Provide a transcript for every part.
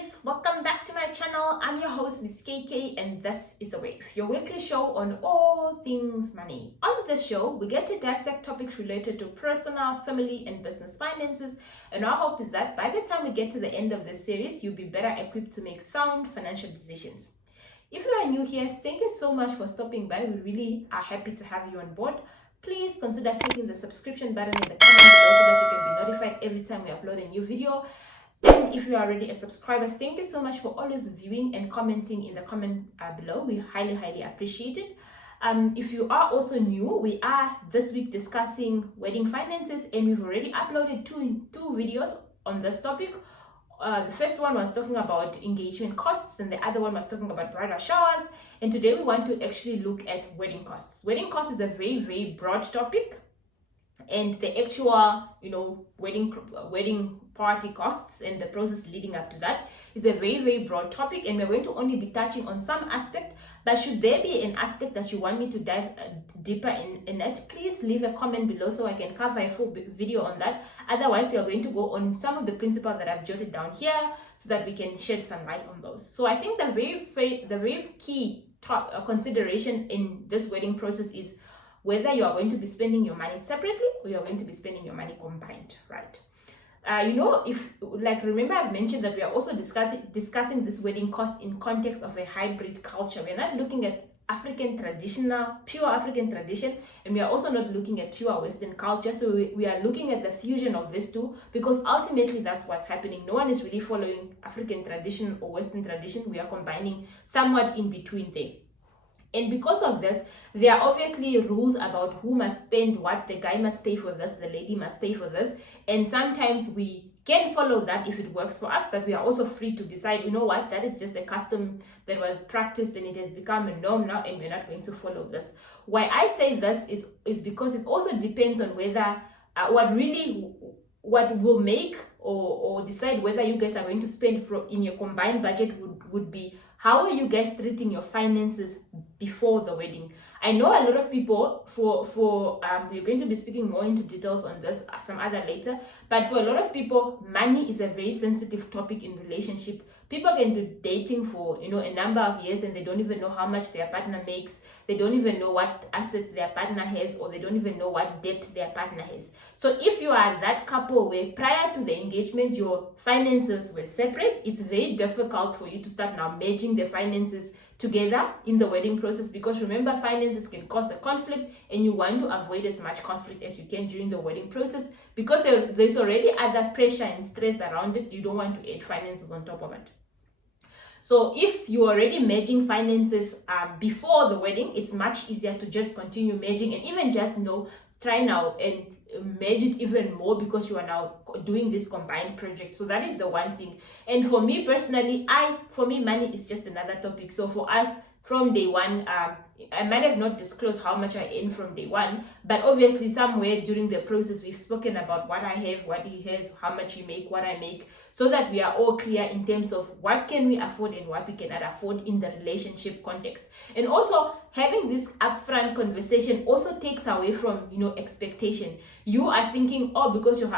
guys, welcome back to my channel. I'm your host Miss KK and this is The Wave, your weekly show on all things money. On this show, we get to dissect topics related to personal, family and business finances, and our hope is that by the time we get to the end of this series, you'll be better equipped to make sound financial decisions. If you are new here, thank you so much for stopping by. We really are happy to have you on board. Please consider clicking the subscription button in the comment below so that you can be notified every time we upload a new video. And if you are already a subscriber, thank you so much for always viewing and commenting in the comment below. We highly appreciate it. If you are also new, we are this week discussing wedding finances, and we've already uploaded two videos on this topic. The first one was talking about engagement costs, and the other one was talking about bridal showers. And today we want to actually look at wedding costs. Wedding costs is a very broad topic, and the actual wedding party costs and the process leading up to that is a very broad topic, and we're going to only be touching on some aspect. But should there be an aspect that you want me to dive deeper in it, please leave a comment below so I can cover a full video on that. Otherwise, we are going to go on some of the principles that I've jotted down here so that we can shed some light on those. So I think the very key consideration in this wedding process is whether you are going to be spending your money separately or you are going to be spending your money combined, right? Remember I've mentioned that we are also discussing this wedding cost in context of a hybrid culture. We're not looking at pure African tradition, and we are also not looking at pure Western culture. So we are looking at the fusion of these two, because ultimately that's what's happening. No one is really following African tradition or Western tradition. We are combining somewhat in between there. And because of this, there are obviously rules about who must spend what. The guy must pay for this, the lady must pay for this. And sometimes we can follow that if it works for us, but we are also free to decide, you know what, that is just a custom that was practiced and it has become a norm now, and we're not going to follow this. Why I say this is because it also depends on whether what will make or decide whether you guys are going to spend in your combined budget would be how are you guys treating your finances before the wedding. I know a lot of people, we're going to be speaking more into details on this some other later, but for a lot of people, money is a very sensitive topic in relationship. People can be dating for a number of years and they don't even know how much their partner makes. They don't even know what assets their partner has, or they don't even know what debt their partner has. So if you are that couple where prior to the engagement your finances were separate, it's very difficult for you to start now merging the finances together in the wedding process, because remember, finances can cause a conflict and you want to avoid as much conflict as you can during the wedding process, because there's already other pressure and stress around it. You don't want to add finances on top of it. So if you're already merging finances before the wedding, it's much easier to just continue merging, and even just try now and merge it even more, because you are now doing this combined project. So that is the one thing. And for me personally, money is just another topic. So for us, from day one, I might have not disclosed how much I earn from day one, but obviously somewhere during the process we've spoken about what I have, what he has, how much he make, what I make, so that we are all clear in terms of what can we afford and what we cannot afford in the relationship context. And also having this upfront conversation also takes away from expectation. You are thinking, oh, because your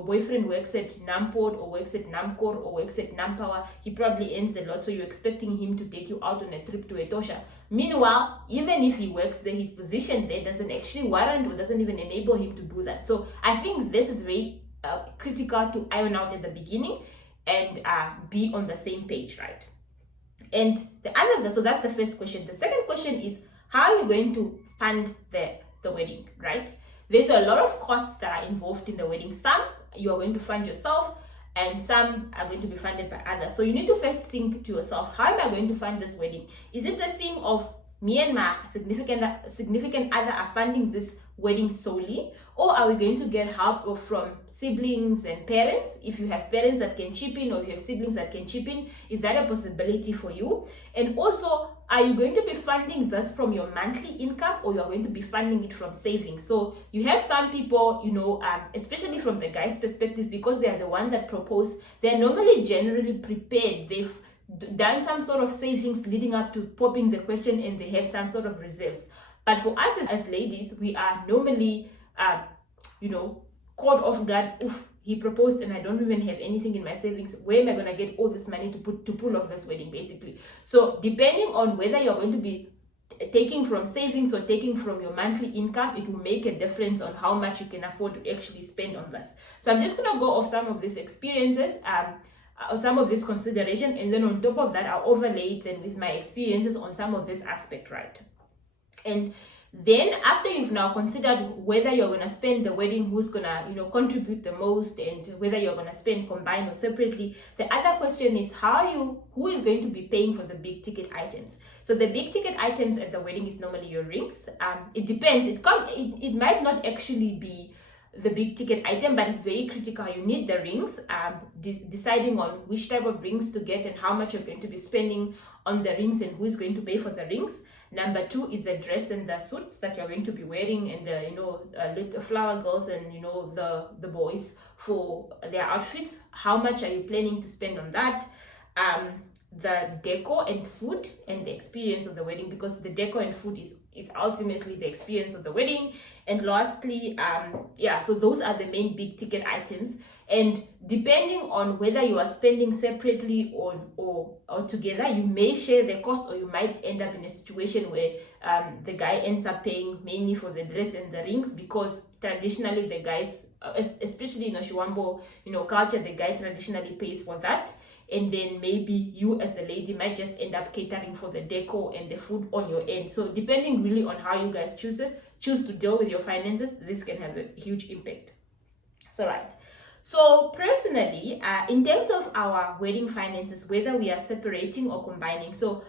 boyfriend works at Namport or works at Namcor or works at Nampower, he probably earns a lot, so you're expecting him to take you out on a trip to Etosha. Meanwhile, even if he works there, his position there doesn't actually warrant or doesn't even enable him to do that. So I think this is very critical to iron out at the beginning and be on the same page, right? And so that's the first question. The second question is, how are you going to fund the wedding, right? There's a lot of costs that are involved in the wedding. Some you are going to fund yourself, and some are going to be funded by others. So you need to first think to yourself, how am I going to fund this wedding? Is it the thing of me and my significant other are funding this wedding solely, or are we going to get help from siblings and parents? If you have parents that can chip in, or if you have siblings that can chip in, is that a possibility for you? And also, are you going to be funding this from your monthly income, or you are going to be funding it from savings? So you have some people, especially from the guy's perspective, because they are the one that propose, they're normally generally prepared. They've done some sort of savings leading up to popping the question, and they have some sort of reserves. But for us as ladies, we are normally, caught off guard. he proposed and I don't even have anything in my savings. Where am I going to get all this money to pull off this wedding, basically? So depending on whether you're going to be taking from savings or taking from your monthly income, it will make a difference on how much you can afford to actually spend on this. So I'm just going to go off some of these experiences, some of this consideration, and then on top of that, I'll overlay it then with my experiences on some of this aspect, right? And then after you've now considered whether you're going to spend the wedding, who's going to contribute the most, and whether you're going to spend combined or separately, the other question is who is going to be paying for the big ticket items. So the big ticket items at the wedding is normally your rings. It depends. It might not actually be the big ticket item, but it's very critical. You need the rings. Deciding on which type of rings to get and how much you're going to be spending on the rings and who is going to pay for the rings. Number 2 is the dress and the suits that you're going to be wearing, and the flower girls and the boys for their outfits. How much are you planning to spend on that? The decor and food and the experience of the wedding, because the decor and food is ultimately the experience of the wedding. And lastly, so those are the main big ticket items. And depending on whether you are spending separately or together, you may share the cost, or you might end up in a situation where the guy ends up paying mainly for the dress and the rings, because traditionally the guys, especially in Oshiwambo culture, the guy traditionally pays for that. And then maybe you as the lady might just end up catering for the decor and the food on your end. So depending really on how you guys choose to deal with your finances, this can have a huge impact. So right. So personally, in terms of our wedding finances, whether we are separating or combining, so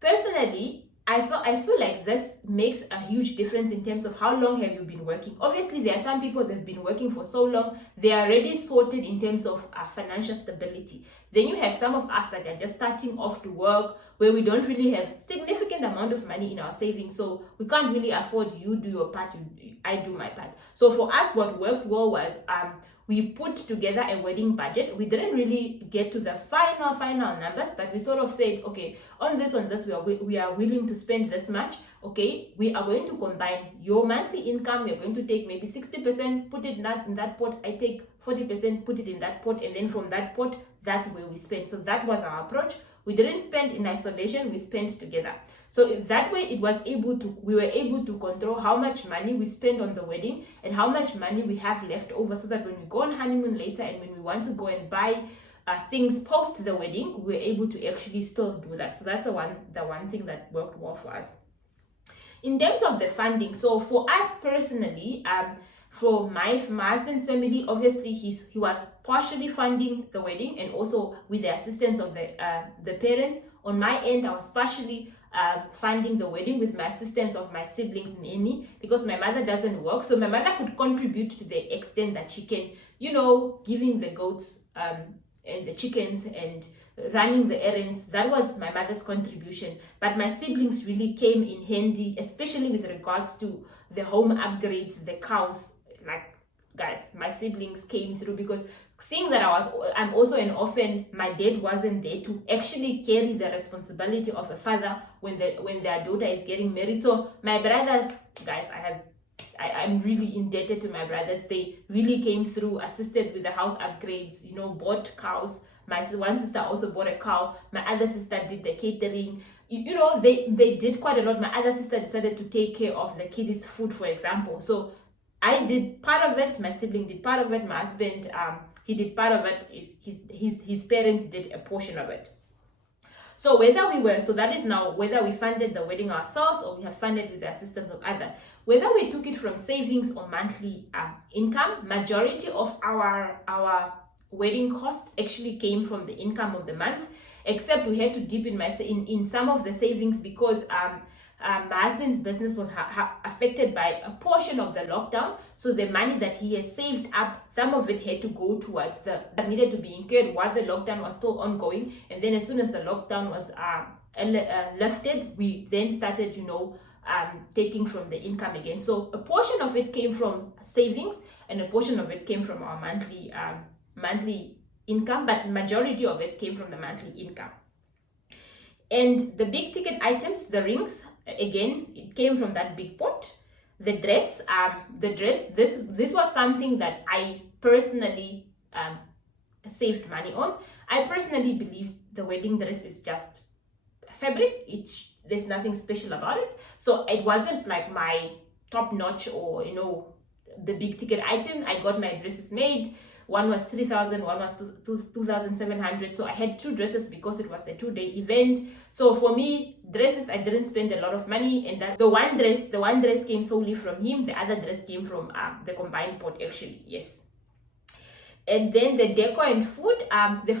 personally, I feel like this makes a huge difference in terms of how long have you been working. Obviously, there are some people that have been working for so long, they are already sorted in terms of financial stability. Then you have some of us that are just starting off to work, where we don't really have significant amount of money in our savings, so we can't really afford you do your part, I do my part. So for us, what worked well was we put together a wedding budget. We didn't really get to the final numbers, but we sort of said, okay, on this we are willing to spend this much. Okay, we are going to combine your monthly income. We're going to take maybe 60%, put it in that pot. I take 40%, put it in that pot, and then from that pot, that's where we spend. So that was our approach. We didn't spend in isolation, we spent together. So that way we were able to control how much money we spend on the wedding and how much money we have left over, so that when we go on honeymoon later and when we want to go and buy things post the wedding, we're able to actually still do that. So that's the one thing that worked well for us. In terms of the funding, so for us personally, for my husband's family, obviously he was partially funding the wedding and also with the assistance of the parents. On my end, I was partially funding the wedding with my assistance of my siblings mainly, because my mother doesn't work. So my mother could contribute to the extent that she can, giving the goats and the chickens and running the errands. That was my mother's contribution. But my siblings really came in handy, especially with regards to the home upgrades, the cows. Like, guys, my siblings came through, because seeing that I'm also an orphan, my dad wasn't there to actually carry the responsibility of a father when their daughter is getting married. So my brothers, guys, I'm really indebted to my brothers. They really came through, assisted with the house upgrades, bought cows. My one sister also bought a cow. My other sister did the catering. They did quite a lot. My other sister decided to take care of the kids' food, for example. So I did part of it. My sibling did part of it. My husband, he did part of it. His parents did a portion of it. So that is now whether we funded the wedding ourselves or we have funded with the assistance of others. Whether we took it from savings or monthly income, majority of our wedding costs actually came from the income of the month, except we had to dip in some of the savings, because my husband's business was affected by a portion of the lockdown. So the money that he has saved up, some of it had to go towards that needed to be incurred while the lockdown was still ongoing. And then as soon as the lockdown was lifted, we then started, taking from the income again. So a portion of it came from savings and a portion of it came from our monthly income, but majority of it came from the monthly income. And the big ticket items, the rings, again, it came from that big pot. The dress, this was something that I personally saved money on. I personally believe the wedding dress is just fabric. There's nothing special about it. So it wasn't like my top notch or the big ticket item. I got my dresses made. One was 3,000, one was 2,700. So I had two dresses because it was a 2-day event. So for me, dresses, I didn't spend a lot of money, and that the one dress came solely from him. The other dress came from the combined pot, actually. Yes. And then the decor and food, the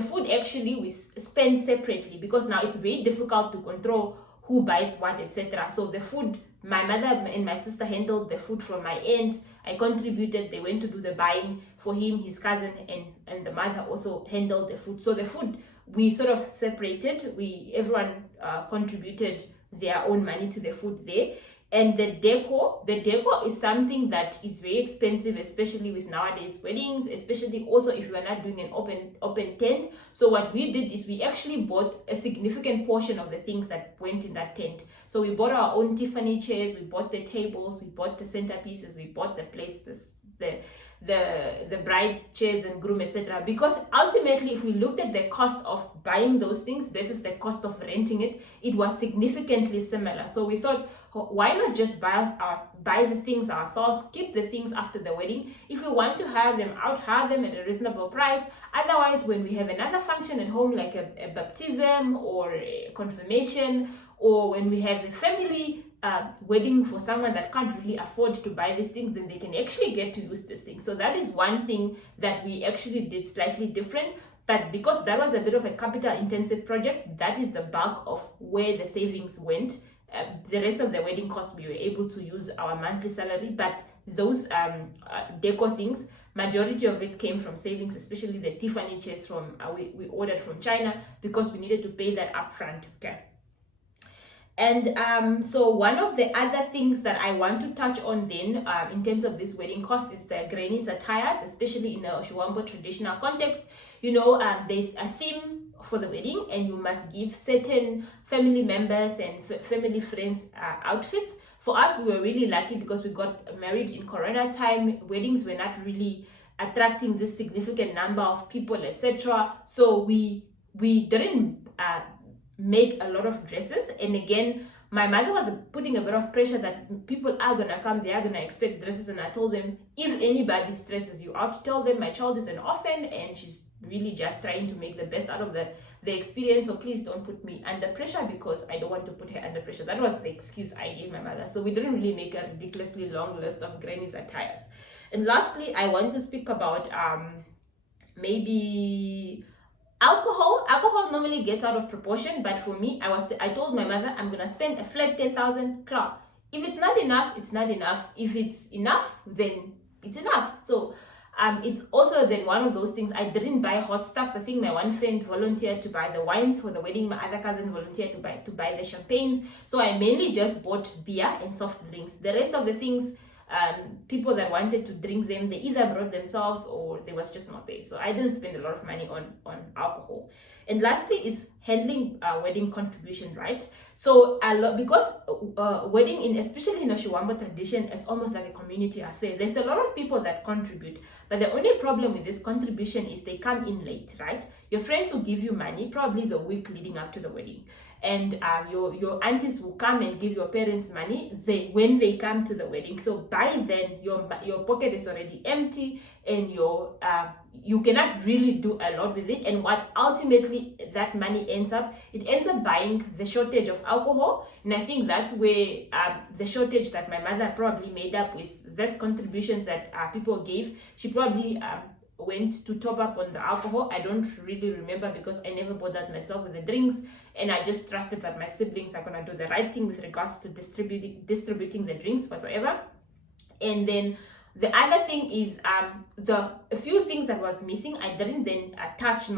food actually we spend separately, because now it's very difficult to control who buys what, etc. So the food, my mother and my sister handled the food from my end. I contributed. They went to do the buying for him. His cousin and the mother also handled the food. So the food we sort of separated. Everyone contributed their own money to the food there. And the decor is something that is very expensive, especially with nowadays weddings, especially also if you are not doing an open tent. So what we did is we actually bought a significant portion of the things that went in that tent. So we bought our own Tiffany chairs, we bought the tables, we bought the centerpieces, we bought the plates, the bride chairs and groom, etc. Because ultimately, if we looked at the cost of buying those things versus the cost of renting it, it was significantly similar. So we thought, why not just buy the things ourselves, keep the things after the wedding. If we want to hire them out, hire them at a reasonable price. Otherwise, when we have another function at home, like a baptism or a confirmation, or when we have a family wedding for someone that can't really afford to buy these things, then they can actually get to use this thing. So that is one thing that we actually did slightly different. But because that was a bit of a capital intensive project, that is the bulk of where the savings went. The rest of the wedding costs, we were able to use our monthly salary, but those decor things, majority of it came from savings, especially the Tiffany chairs from we ordered from China, because we needed to pay that upfront. Okay. And so one of the other things that I want to touch on then in terms of this wedding cost is the granny's attires, especially in the Oshiwambo traditional context. There's a theme for the wedding, and you must give certain family members and family friends outfits. For us, we were really lucky because we got married in Corona time. Weddings were not really attracting this significant number of people, etc. So we didn't make a lot of dresses. And again, my mother was putting a bit of pressure that people are gonna come, they are gonna expect dresses. And I told them, if anybody stresses you out, tell them my child is an orphan and she's really just trying to make the best out of the experience. So please don't put me under pressure, because I don't want to put her under pressure. That was the excuse I gave my mother. So we didn't really make a ridiculously long list of granny's attires. And lastly, I want to speak about maybe alcohol normally gets out of proportion, but for me, I told my mother, I'm gonna spend a flat 10,000 club. If it's not enough, it's not enough. If it's enough, then it's enough. So it's also then one of those things. I didn't buy hot stuffs. I think my one friend volunteered to buy the wines for the wedding. My other cousin volunteered to buy the champagnes. So I mainly just bought beer and soft drinks. The rest of the things, people that wanted to drink them, they either brought themselves or they was just not there. So I didn't spend a lot of money on alcohol. And lastly is handling wedding contribution, right? So because wedding, especially in Oshiwambo tradition, is almost like a community affair. There's a lot of people that contribute, but the only problem with this contribution is they come in late, right? Your friends will give you money probably the week leading up to the wedding, and your aunties will come and give your parents money when they come to the wedding. So by then your pocket is already empty, and you cannot really do a lot with it. And what ultimately that money ends up buying the shortage of alcohol. And I think that's where the shortage that my mother probably made up with these contributions that people gave. She probably went to top up on the alcohol. I don't really remember, because I never bought that myself with the drinks, and I just trusted that my siblings are gonna do the right thing with regards to distributing the drinks whatsoever. And then the other thing is a few things that was missing. I didn't then attach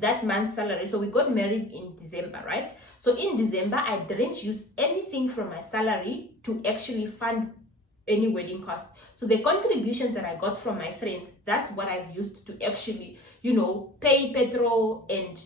that month's salary. So we got married in December, right? So in December, I didn't use anything from my salary to actually fund any wedding cost. So the contributions that I got from my friends, that's what I've used to actually, pay petrol and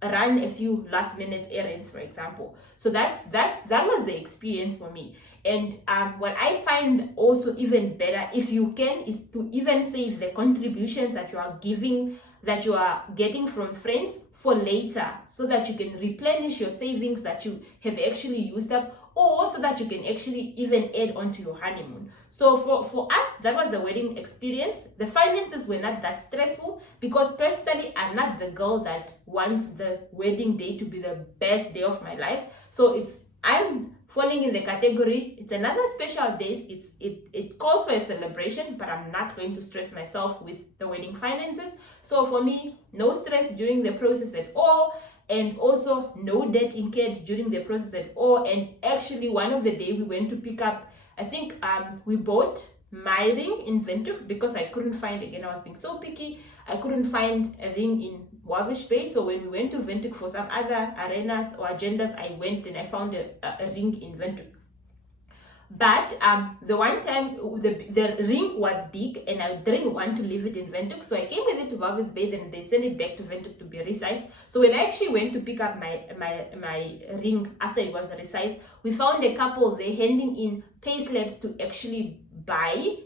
run a few last minute errands, for example. So that was the experience for me. And what I find also even better, if you can, is to even save the contributions that you are giving, that you are getting from friends for later, so that you can replenish your savings that you have actually used up, or so that you can actually even add on to your honeymoon. So for us, that was the wedding experience. The finances were not that stressful, because personally, I'm not the girl that wants the wedding day to be the best day of my life. So I'm falling in the category, it's another special day, it calls for a celebration, but I'm not going to stress myself with the wedding finances. So for me, no stress during the process at all, and also no debt incurred during the process at all. And actually, one of the day we went to pick up, I think we bought my ring in Windhoek, because I couldn't find, again, I was being so picky, I couldn't find a ring in Wavish Bay. So when we went to Windhoek for some other arenas or agendas, I went and I found a ring in Windhoek. But the one time the ring was big and I didn't want to leave it in Windhoek, so I came with it to Wavish Bay, then they sent it back to Windhoek to be resized. So when I actually went to pick up my ring after it was resized, we found a couple there handing in pay slips to actually buy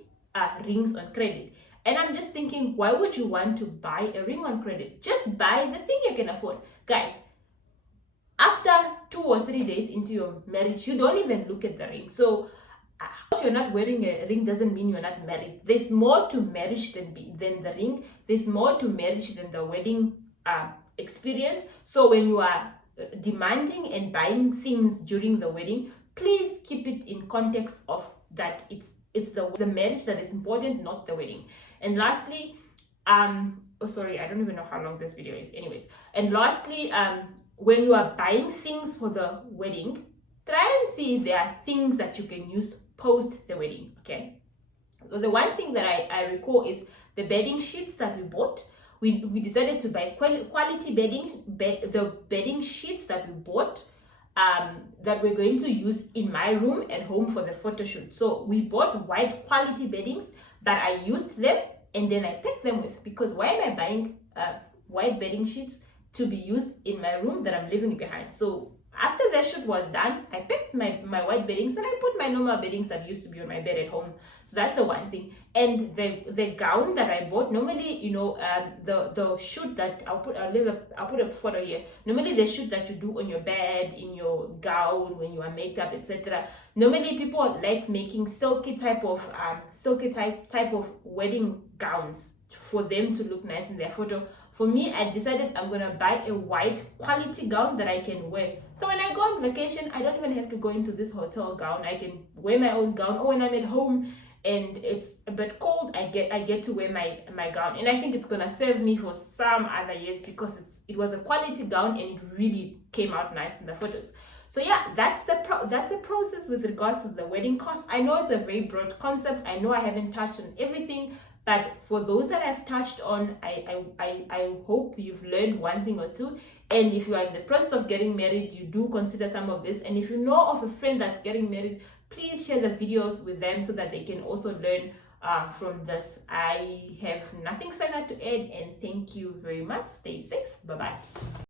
rings on credit. And I'm just thinking, why would you want to buy a ring on credit? Just buy the thing you can afford. Guys, after 2 or 3 days into your marriage, you don't even look at the ring. So if you're not wearing a ring doesn't mean you're not married. There's more to marriage than the ring. There's more to marriage than the wedding experience. So when you are demanding and buying things during the wedding, please keep it in context of that it's the marriage that is important, not the wedding. And lastly, oh sorry, I don't even know how long this video is. Anyways, and lastly, when you are buying things for the wedding, try and see if there are things that you can use post the wedding. Okay, so the one thing that I recall is the bedding sheets that we bought. We decided to buy quality the bedding sheets that we bought, that we're going to use in my room at home for the photo shoot. So we bought white quality beddings, but I used them and then I packed them with, because why am I buying white bedding sheets to be used in my room that I'm leaving behind? So after the shoot was done, I picked my white beddings and I put my normal beddings that used to be on my bed at home. So that's the one thing. And the gown that I bought, normally, the shoot that I'll put a photo here. Normally the shoot that you do on your bed, in your gown, when you are makeup, etc. Normally people like making silky type of wedding gowns for them to look nice in their photo. For me, I decided I'm gonna buy a white quality gown that I can wear. So when I go on vacation, I don't even have to go into this hotel gown. I can wear my own gown, or when I'm at home and it's a bit cold, I get to wear my gown. And I think it's gonna serve me for some other years, because it was a quality gown and it really came out nice in the photos. So yeah, that's a process with regards to the wedding cost. I know it's a very broad concept. I know I haven't touched on everything, but for those that I've touched on, I hope you've learned one thing or two. And if you are in the process of getting married, you do consider some of this. And if you know of a friend that's getting married, please share the videos with them so that they can also learn from this. I have nothing further to add, and thank you very much. Stay safe. Bye-bye.